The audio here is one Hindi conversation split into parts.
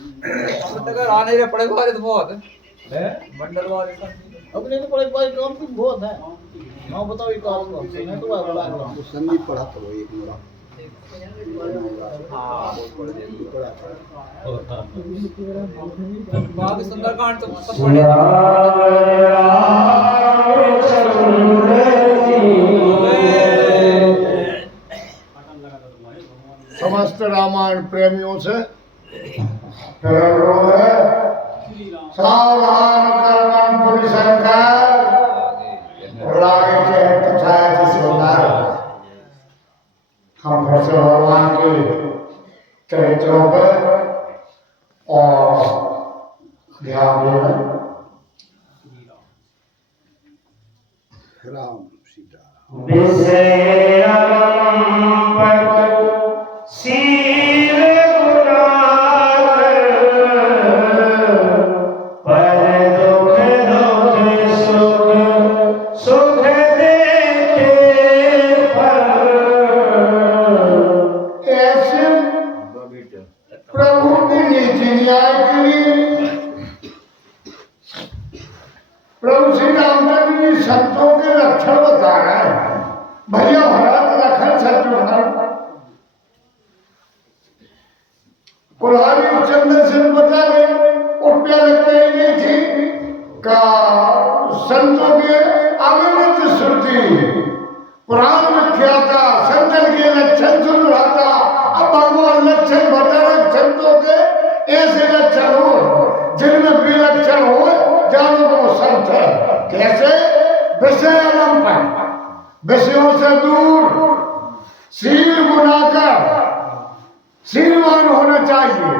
अब तक आने रे पड़े बारे तो बहुत है मंडल वाले अपने तो बड़े बड़े काम की बहुत है ना बताओ ये काम कौन से मैं तो बड़ा तो संदीप पढ़ा तो वो एक मेरा हाँ पढ़ा बाकी सुंदरकांड तो सब समस्त रामायण प्रेमियों से अनुरोध है, सावधान कर्मण पुरुषंकर रागे के तथायत सुंदर। हम फिर से भगवान के चरित्रों पर और ध्यान दें। राम सीता शील गुनाह पर दुख दुख सुख सुख देखे पर ऐसे प्रभु की नीति न्याय के लिए प्रभु श्री रामचंद्र जी संतों के लक्षण बता रहे हैं। भैया भरत लखन शत्रुघ्न कुल्हाड़ी चंदन से बता गए उप्या लगते ही नहीं थी का संतों के अविमित श्रुति पुराण में क्या था संतन के लक्षण सुन रहा था। अब भगवान लक्षण बता रहे संतों के ऐसे लक्षण हो जिनमें विलक्षण हो जानो तो वो संत है। कैसे विषय अलंपन विषयों से दूर शील गुनाकर शीलवान होना चाहिए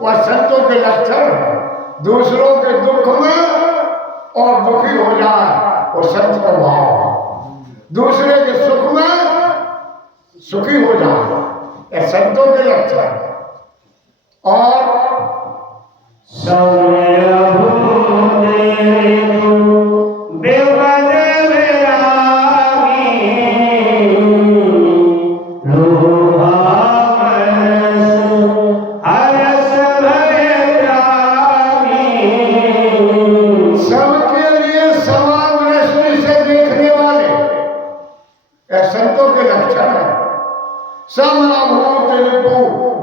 वह संतों के लक्षण है। दूसरों के दुख में और दुखी हो जाए वो संत का भाव। दूसरे के सुख में सुखी हो जाए यह संतों के लक्षण। और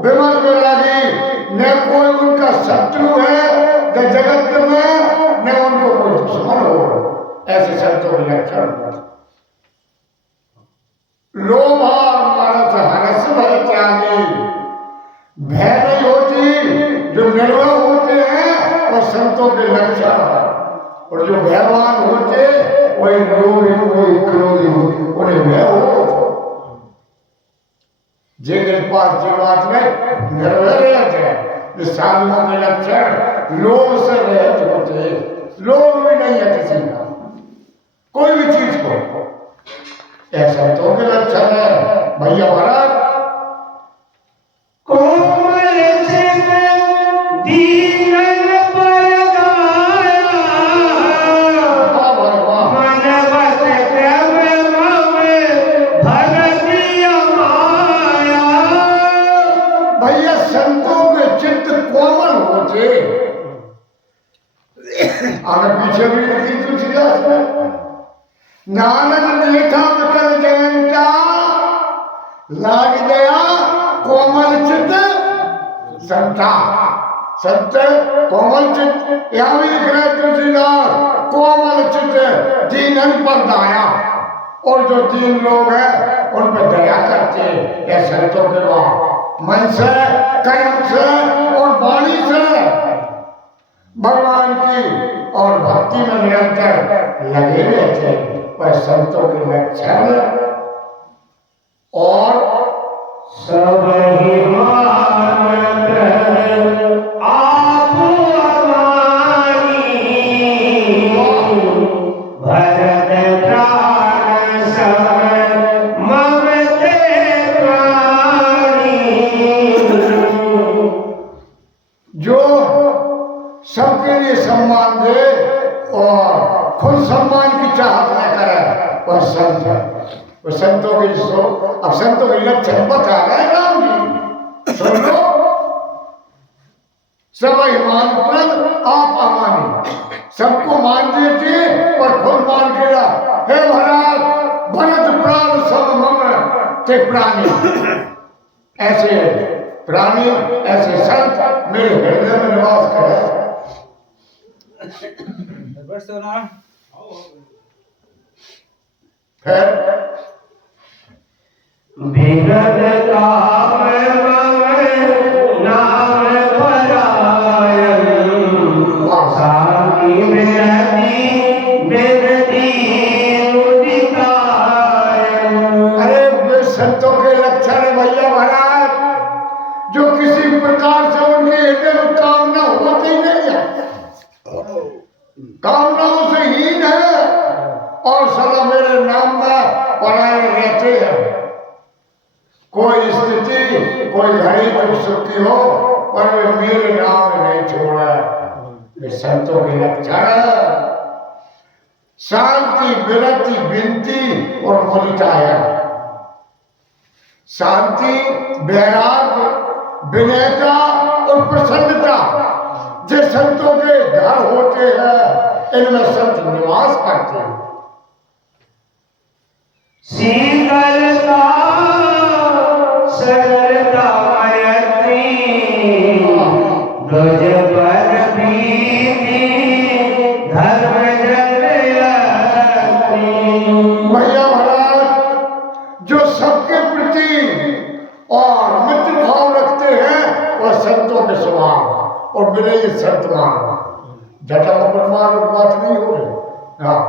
विमल विरागी न कोई उनका शत्रु है न जगत में न उनको कोई दुश्मन हो। ऐसे संतों के लक्षण लोभ और मनस हरस भय त्यागी भय नहीं होती। जो निर्भय होते हैं वो संतों के लक्षण है और जो भयवान होते वही लोभी वही क्रोधी उन्हें भय हो। जिनके पास जीवात में निर्भय रहते हैं साधुओं के लक्षण लोभ से रहित होते। लोभ भी नहीं है किसी का कोई भी चीज को ऐसा तो के लक्षण है। भैया भरत आगे पीछे भी लिखी तुलसीदास में नानक देखा विकल जयंता लाग गया कोमल चित संता। संत कोमल चित यहाँ भी लिख रहे तुलसीदास कोमल चित दीनन पर दया और जो तीन लोग हैं उन पर दया करते हैं संतों के बाद मन से कर्म से और वाणी से भगवान की और भक्ति में निरंतर लगे रहते वह संतों के लक्षण। और सब ही मानत आप हमारी भरत प्राण सब ममते प्राणी। जो सबके लिए सम्मान दे और खुद सम्मान की चाहत न करे वह संत है। वो संतों के अब संतों के लक्षण बता रहे राम जी सुन लो। सब ईमान पर आप अमानी, सबको मान देते और खुद मान के ला। हे महाराज भरत प्राण सब मम ते प्राणी, ऐसे प्राणी ऐसे संत मेरे हृदय में निवास करे। फिर बिगड़ काम नाम परायण, शांति बेनती मुदितायन। अरे वे संतों के लक्षण है भैया महाराज, जो किसी प्रकार से उनके हृदय में कामना होती ही नहीं है, कामनाओं से हीन है और सदा मेरे नाम में परायण रहते हैं। कोई स्थिति कोई घड़ी दुख सुख की हो पर वे मेरे नाम में नहीं छोड़ा। वे संतों के लक्षण है शांति विरति विनती और मुदिता है। शांति वैराग विनयता और प्रसन्नता जो संतों के घर होते हैं, इनमें संत निवास करते हैं। शीतलता सरलता मैत्री, ध्वज पर प्रीति धर्म जगयत्री। भैया महाराज जो सबके प्रति और मित्र भाव रखते हैं वह संतों के स्वभाव और विनयी संत मान। जटा मुकुट मार बात नहीं हो रही। हाँ,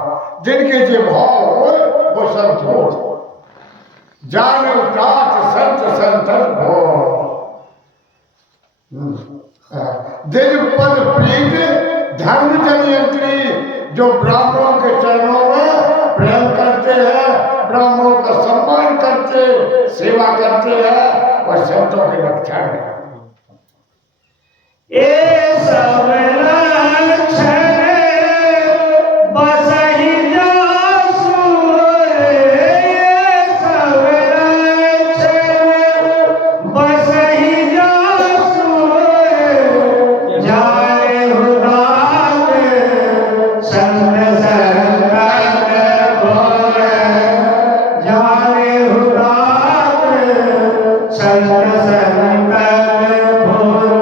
जिनके जो भाव हो वो संत हो। जाने उठात संत संतन हो, दिल पद प्रीत धर्म जनयंत्री। जो ब्राह्मणों के चरणों में प्रेम करते हैं, ब्राह्मणों का सम्मान करते सेवा करते हैं, वह संतों के लक्षण है। ये सब लक्षण बसहि जासु, ये सब लक्षण बसहि जासु। जाने हुदात संत संगत बोले, जाने हुदात संत संगत बोले।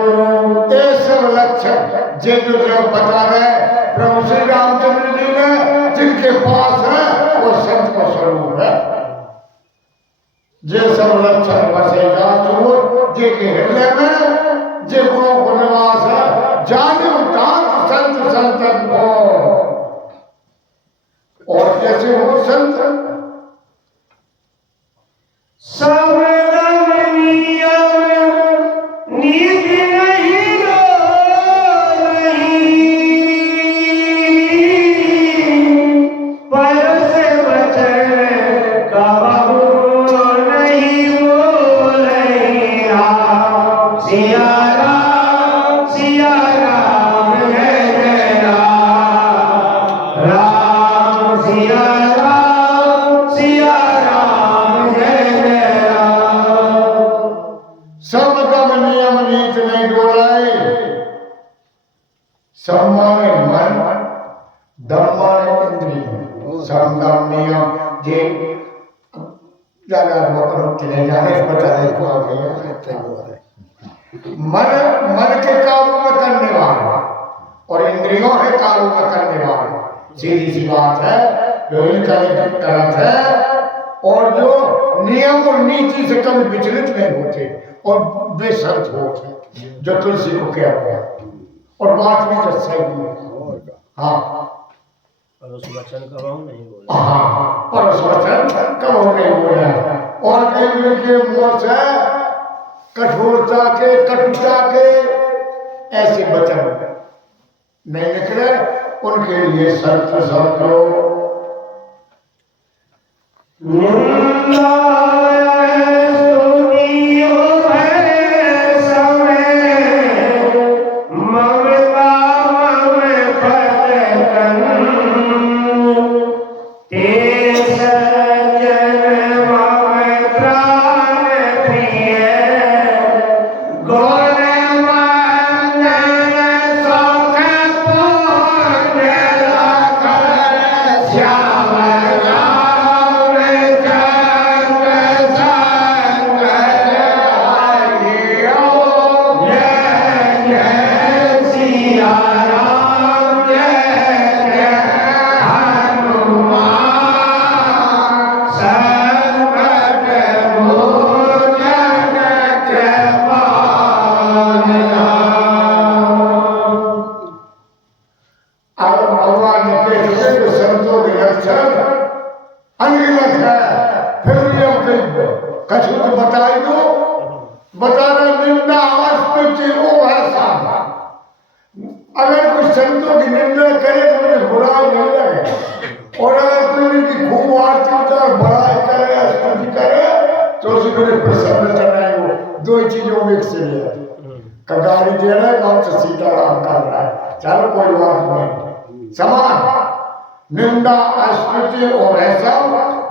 ये सब लक्षण जो बता रहे प्रभु श्री रामचंद्र जी ने, जिनके पास है वो संत का स्वरूप है। ये सब लक्षण बसेगा तो जिनके हृदय में जे गुणों को निवास है, जाने उठात संत संतन को। और जैसे वो संत सब नियम नीति नहीं पर से वचन कबहू नहीं बोलई। राम सिया राम जय जय राम, राम सिया राम जय जय राम। सब दम नियम नीत नहीं डोलाए। सम्माने मन दम्माने इंद्रिय, समदम नियम जे ज्यादा मतलब चले जाने बता दे को आ गया। मन के काबू में करने वाला और इंद्रियों के काबू में करने वाला, सीधी सी बात है। जो इनका करत है और जो नियम और नीति से कभी विचलित नहीं होते और वे संत होते जो तुलसी को क्या हुआ और बात भी जो सही है। हाँ परस वचन कबहू नहीं बोले। हाँ, परस वचन कबहू नहीं बोले। और कई उनके मुंह से कठोरता के कटुता के ऐसे वचन नहीं निकले, उनके लिए संत समझो। निंदा स्तुतियो है समय, ममता मम पद कन। ते सज्जन मम प्राण प्रिय, गुण मंद स्तुति वो है सब। अगर कोई संतों की निंदा करे तो मुझे बुरा नहीं लगे, और अगर कोई उनकी खूब आरती उतार बड़ाई करे स्तुति करे तो उसे मुझे प्रसन्नता नहीं हो। दो ही चीजों में से है, गाली दे रहा है काम से सीताराम कर रहा है, चलो कोई बात नहीं, समान निंदा स्तुति और ऐसा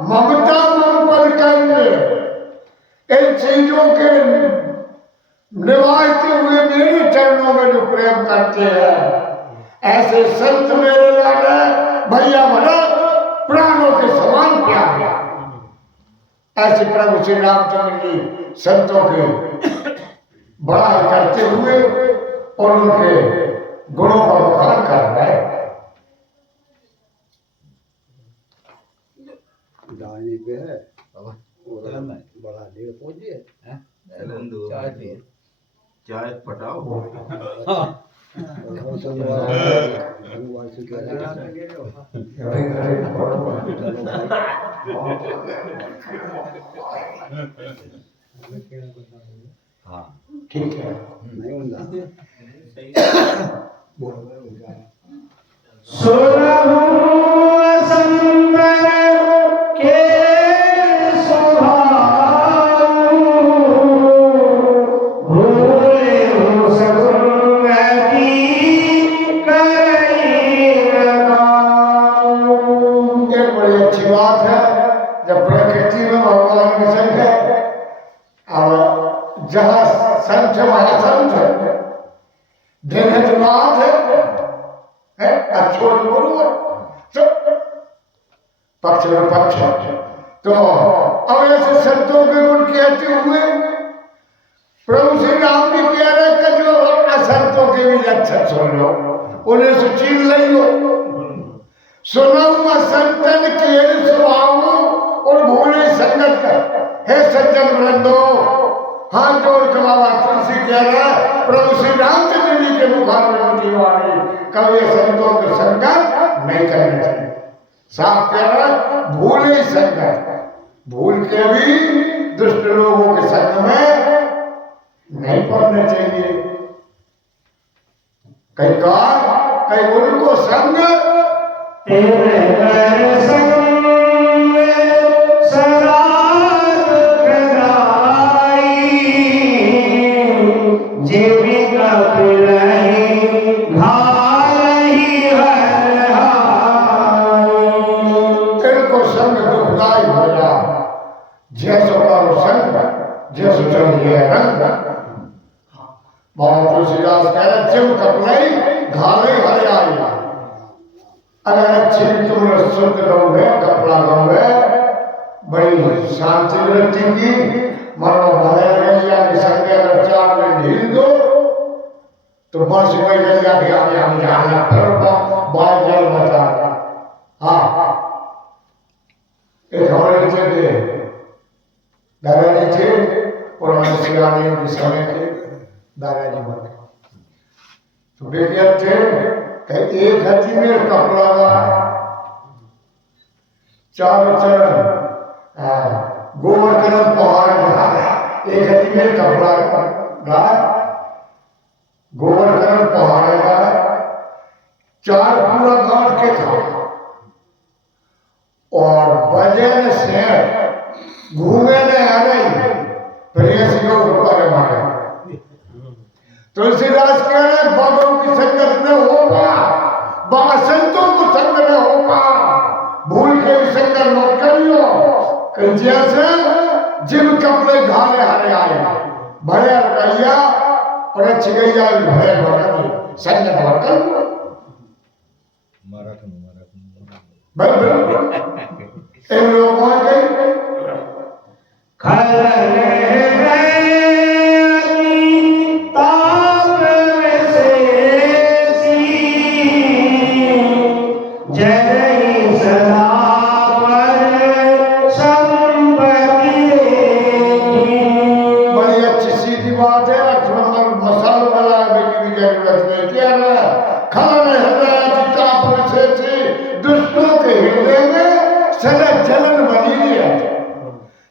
ममता मन पर करने, इन चीजों के निभाते हुए मेरे चरणों में जो प्रेम करते हैं ऐसे संत मेरे लाने भैया भला प्राणों के समान प्यार। ऐसे प्रभु श्री रामचंद्र जी संतों के बड़ाई करते हुए और उनके गुणों का बखान कर रहे हैं। दानी पे है बड़ा देर पहुंचे चाय पिए, चाय पटाओ। भगवान से कह हाँ ठीक है, नहीं होता जहाँ संत महासंत दिन है तो रात है अच्छो तो बोलो पक्ष में पक्ष। तो अब ऐसे संतों के गुण कहते हुए प्रभु श्री राम भी कह रहे कि जो असंतों के भी लक्षण सुन लो, उन्हें से चीन ले लो। सुनो असंतन के स्वभाव और भूले संगत कर, हे सज्जन वृंदो, हाथ जोड़ के बाबा तुलसी कह रहा प्रभु श्री रामचंद्र जी के मुखारविंद वाणी कभी संतों के संगत नहीं करना चाहिए। साफ कह रहा भूले संगत, भूल के भी दुष्ट लोगों के संग में नहीं पड़ना चाहिए। कई कार कई उनको संग बाबा तुलसीदास कह रहे जिम कपलाई घाले हरे आई। अगर अच्छी तुम शुद्ध गौ है कपड़ा गौ है बड़ी शांति रहती की मनो भले गैया के संग अगर चार में ढील दो तो बस वही गैया के आगे हम जाना फिर बाय जल बता। हाँ एक हमारे थे दादाजी थे पुराने सियाने के समय के दादाजी बन गए तो बेटिया थे कि एक हथी में कपड़ा रहा चारों चरण गोवर्धन पहाड़ एक हथी में कपड़ा रहा गोवर्धन पहाड़ का चार पूरा गांठ के था और बजन से घूमे ने आ रही प्रेस को ऊपर मारे। तुलसीदास कह रहे बाबा की संगत में होगा, बाबा संतों को संग में होगा, भूल के भी संगत मत करियो कि जैसे जिम कपड़े घाले हरे आए भरे गैया और अच्छी गैया भरे भरे संगत मत करियो। इन लोगों के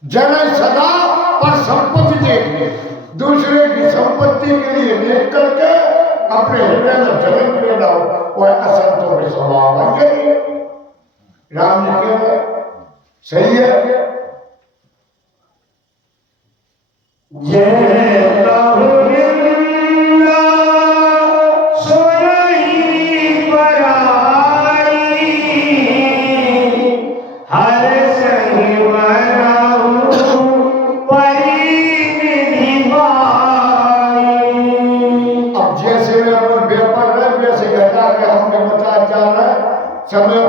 जन सदा पर संपत्ति देखने दूसरे की संपत्ति के लिए अपने हृदय में जलन पैदा हो, वह असंतों में स्वभाव है। यही राम जी के सही है। जय कहु निंदा सुनहि पराई, हर सहि मनाहु परिनिधि पाई। अब जैसे में अपन व्यापार है वैसे घटा के हमने बता जा रहा है समय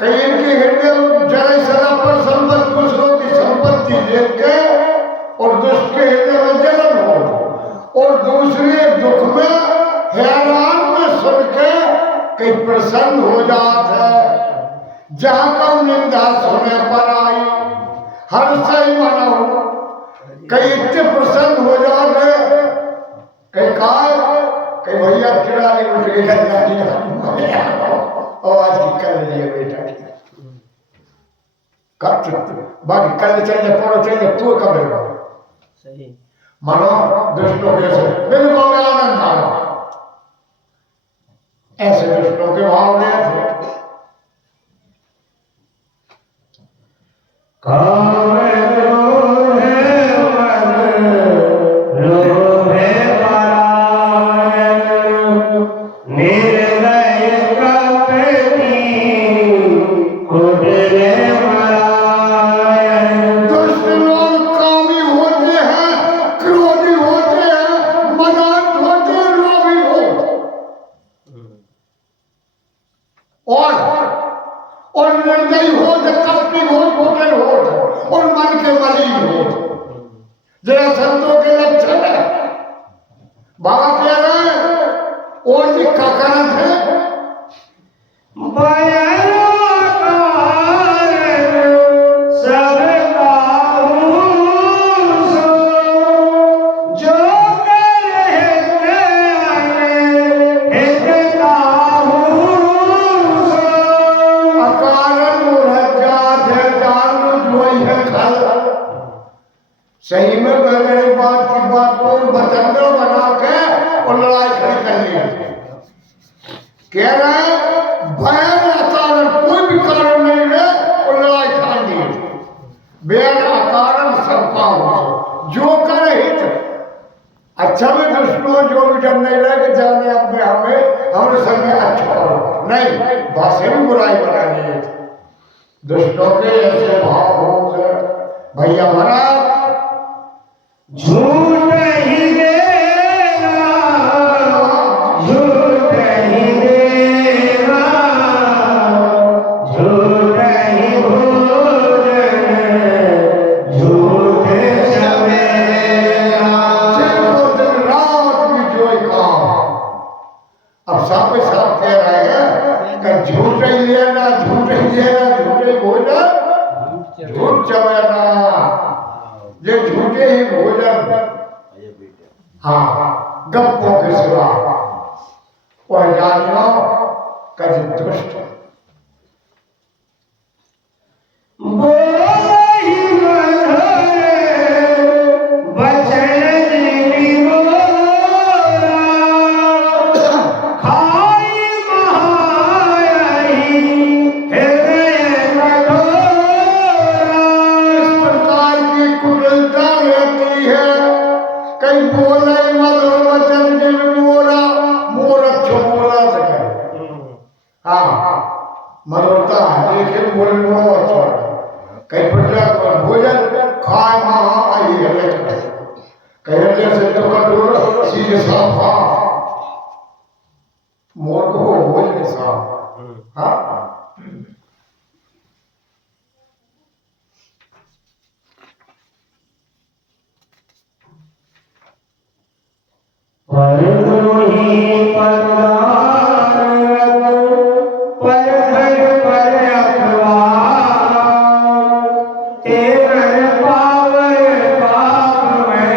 कई इनके हृदय में जरा सदा पर संपत्ति दूसरों की संपत्ति देख के और दुष्ट के हृदय में जलन हो और दूसरे दुख में हैरान में सुन के कई प्रसन्न हो जाता है। जहां कम निंदा सुने पर आई, हर सही मनाओ, कई इतने प्रसन्न हो जाते कई काय कई भैया चिड़ाने उठ के घर जाती और आज की कर लिए बेटा कट बाकी कल चले पड़ो चले तू कब सही मानो दुष्टों के से बिल्कुल में आनंद मानो ऐसे दुष्टों के भाव में काम लोभे मन लोभे परायण, निर्दय कपटी कुटिल मरायण। दुष्ट लोग कामी होते हैं, क्रोधी होते हैं, मदान्त होते हैं, लोभी होते और निर्दयी हो, कपटी हो, कुटिल हो और मन के मलिन हो। जरा संतों के लक्षण है। बाबा कह रहे हैं और जी का कारण है बयराकार सब काहू सो, जो करे हित काहू सो। अकारण मुरझात है जान जोई है खल। सही में बगैर बात की बात को बतंगड़ बना के और लड़ाई खड़ी कर ली। कह रहे हैं बैर अकारण कोई भी कारण नहीं है और लड़ाई खा ली। बैर अकारण सबका हो, जो करे हित। अच्छा में दुश्मनों जो भी डर नहीं रहे कि जाने अपने हमें हमने सब में अच्छा करो, नहीं भाषा भी बुराई बनानी है। दुष्टों के ऐसे भाव हो भैया महाराज झूठ ही देना, झूठ ही देना, झूठ ही भोजन, झूठ सवेरा। जिनको दिन रात भी जो काम। अब साफ साफ कह रहे हैं कि झूठ ही लेना, झूठ ही लेना, झूठे भोजन, झूठ चवेना, ये झूठे ही भोजन। हाँ गप्पों के सिवा और जानियो कभी दुष्ट बोलहि मधुर वचन जिमि मोरा, खाई महाई हृदय कठोरा। इस प्रकार की कुटिलता रहती है। कई बोले मधुर वचन जिन मोरा, मोर अच्छो बोला सके। हाँ मधुरता देखे बोलने अच्छा। कई प्रकार का भोजन खाए महा आई है, कई हृदय से तो कठोर सीधे साफ। मोर को भोजन साफ। हाँ परद्रोही परदार, परधर पर अखबार, तेवर पावर पाप में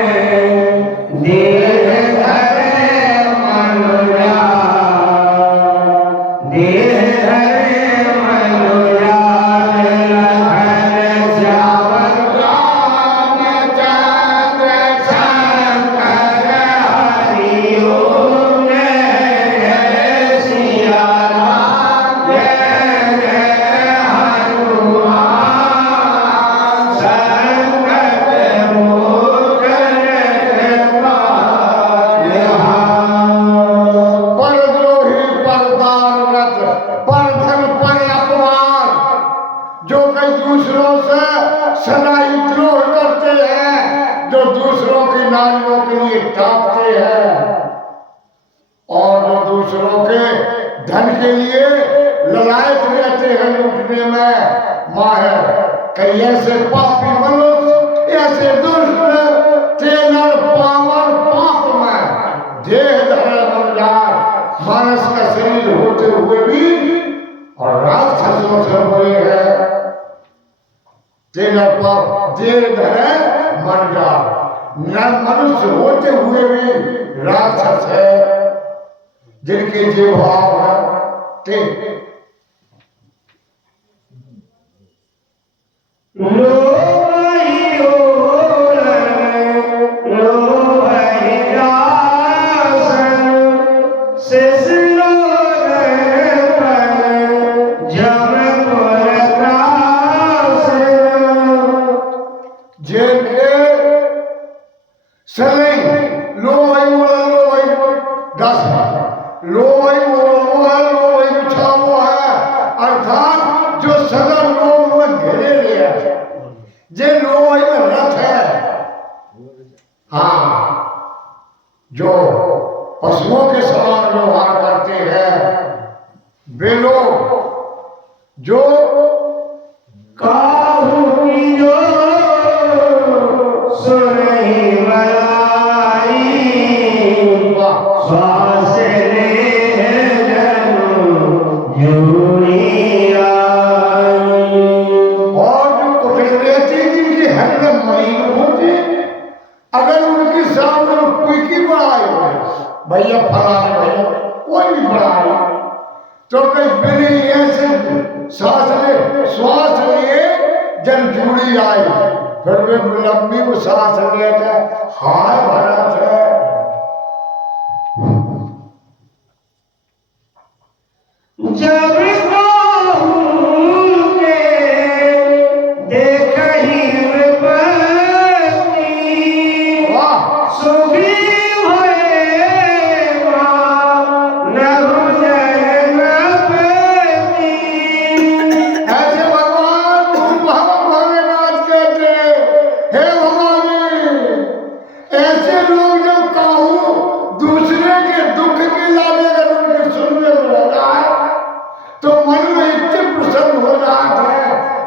देह धरे मनुजा, देह धरे मनुजा। लखन श्यामल रामचंद्र शंकर हरि ओम जय दूसरों के धन के लिए ललायत रहते हैं, लूटने में माहिर। कई ऐसे पापी मनुष्य, ऐसे दुष्ट तेनर पावर पाप में देह धरे मनुजार, मानस का शरीर होते हुए भी और राक्षसों से बुरे हैं। तेनर पाप देह धरे मनुजार, न मनुष्य होते हुए भी राक्षस है, जिनके जो भाव है जो पशुओं के समान व्यवहार करते हैं वे लोग, जो काहू की जो सुरही मलाई, श्वास ले जनु जूरी आई। और जो कुटिल रहती जिनकी हड्डियां मलिन होती, अगर उनके सामने कोई की बढ़ाई हो, भैया फलाने भैया कोई भी बढ़ाई, तो कई बिना ऐसे श्वास लिए जन जुड़ी आई, फिर वे लंबी वो सांस लेके हाय भरा थे। जब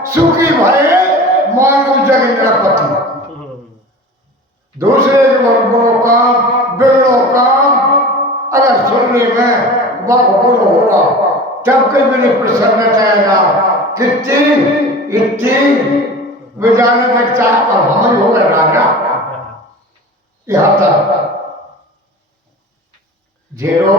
सुखी भय मानव जगन्नापति, दूसरे बुरो काम बिगड़ो काम अगर सुनने में बुरो होगा, तब कभी मेरी प्रसन्नता आएगा। कितनी इतनी विजाने तक चाह अब हम हो गए राजा, यहाँ तक जिनो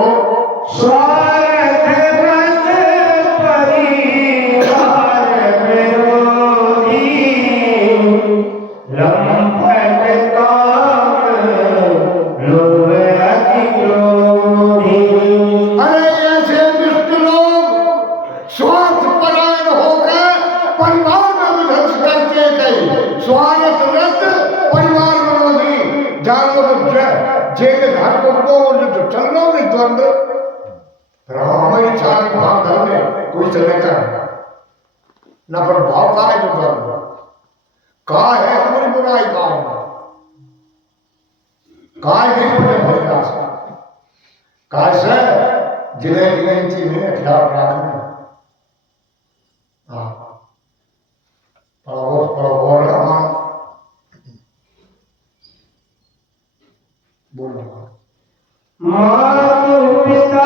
हमारी छाती भाग धरने कोई चलेगा न, पर भाव का है जो धर्म का है, हमारी बुराई का काय नहीं पड़े भैया काय से जिले गिनती में ख्याल रखना। हाँ पढ़ो रहा बोलो मातु पिता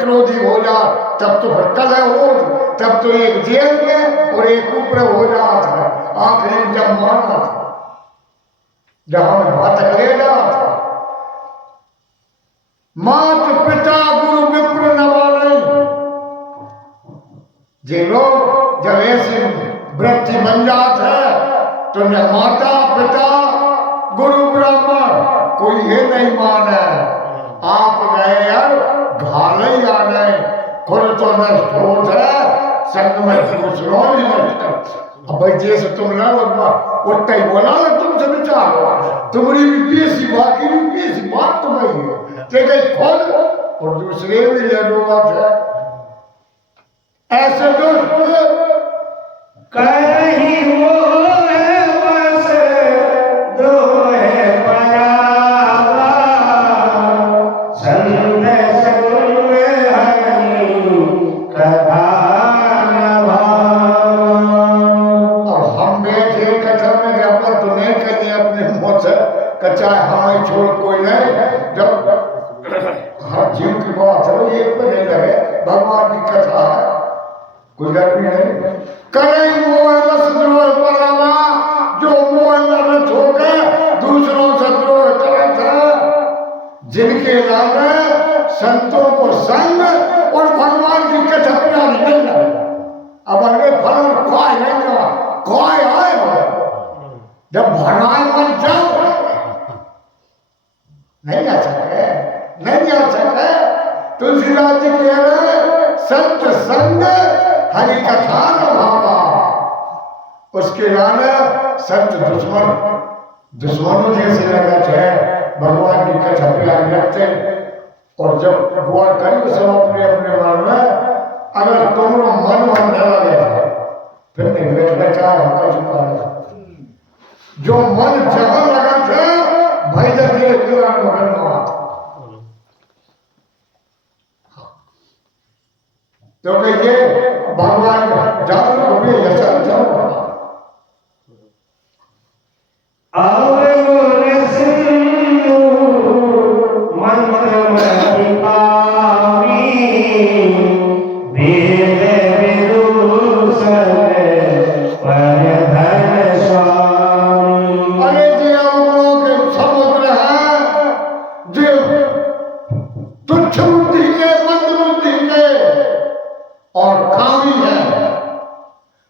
क्रोधी हो जा, तब तो फिर कलह हो, तब तो एक जेल में और एक ऊपर हो जाता है। आखिरी जब माना था, जहां में बात ले जाता था, मात पिता गुरु विप्र नवाने, जे लोग जब ऐसे वृत्ति बन जाते हैं तो न माता पिता गुरु ब्राह्मण कोई ये नहीं माने। आप गए यार घाले आने खुद तो नष्ट होता है, संग में दूसरों भी नष्ट। अब भाई जैसे तुम ना उतना ही बोला ना तुमसे विचार तुम्हारी भी पेशी बाकी भी पेशी बात तुम्हारी है कि कहीं खोल और दूसरे भी ले दो बात है ऐसे दोस्त कहीं वो है बस दो है परावा संग संग हरि कथा कच्चा हमारी छोड़ कोई नहीं जब हर जीव की बात है ये तो नहीं लगे भगवान की कथा है कोई डर भी नहीं करें मोह द्रोह परावा जो मोह में होकर दूसरों से द्रोह करता जिनके नाम संतों को संग और भगवान की कथा प्यारी नहीं लगे अब अगले फल खोए नहीं खोए आए जब भगवान मन जाओ नहीं आ सके नहीं आ सके तुलसीदास जी कह रहे संत संग हरि कथा भावा उसके नाना संत दुश्मनों जैसे लगते हैं भगवान की कथा प्यारी लगते और जब गौर करी सब अपने अपने मन में अगर तुमरो मन न लगे फिर नहीं बैठना चाहे हमका चुका जो मन जहां लगा थे भाई धीरे तो कहिए भगवान जाओ भी ऐसा जाओ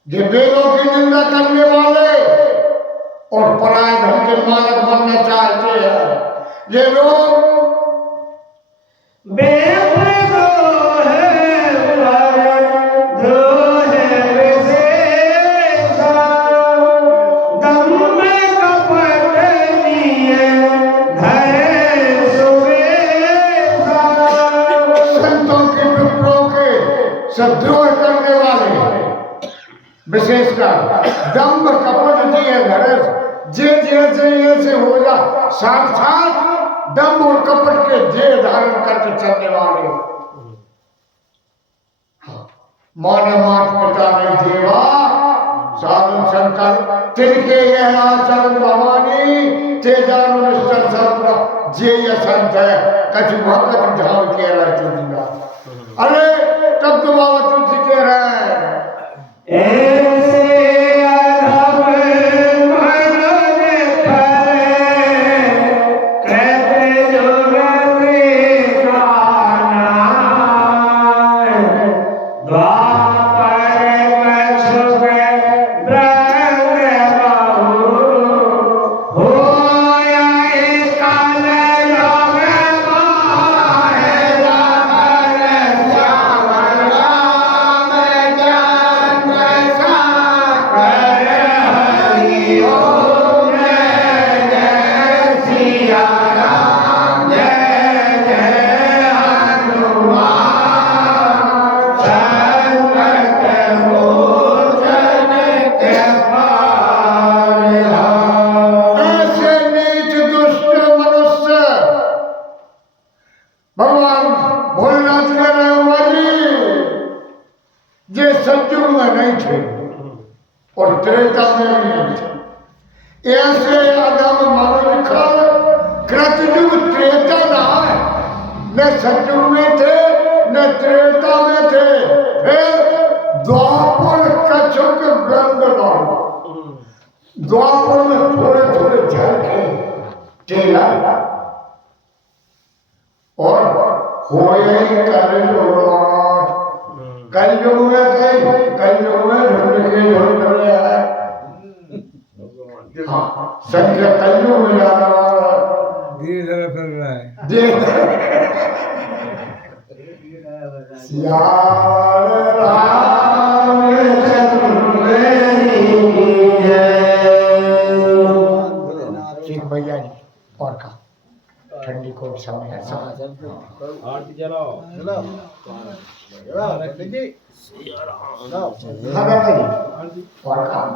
ये वेदों की निंदा करने वाले और पराय धन के मालक बनना चाहते हैं ये लोग संतों के विप्रों के सद्रोह करने वाले विशेषकर दम्भ कपट दिए घरस जे जैसे हो जा साक्षात दम्भ और कपट के देह धारण करके चलने वाले माने मात पिता नहीं देवा साधन शंकर तिनके यह आचरण भवानी तेजानु निष्ठर सर्वरा जे ये संत है कछु भगत ढाल के रहे तुलसी अरे तब तो बाबा तुलसी कह रहे हैं और त्रेता में भी नहीं थे ऐसे अदम मनोनिखल कृतयुग त्रेता ना है न सतयुग में थे न त्रेता में थे फिर द्वापर कछुक वृंदावन द्वापर में थोड़े थोड़े झलके टेला और होए कलयुग कलयुग में कई कलयुग में ढूंढ के ढूंढ रहे हैं संख्या कलयुग में जाना वाला धीरे फिर रहा है श्याम राम चंद्र समय है हाँ, समय चल आरती चलाओ चलो पंडित जी चलो हाँ बेटा जी और काम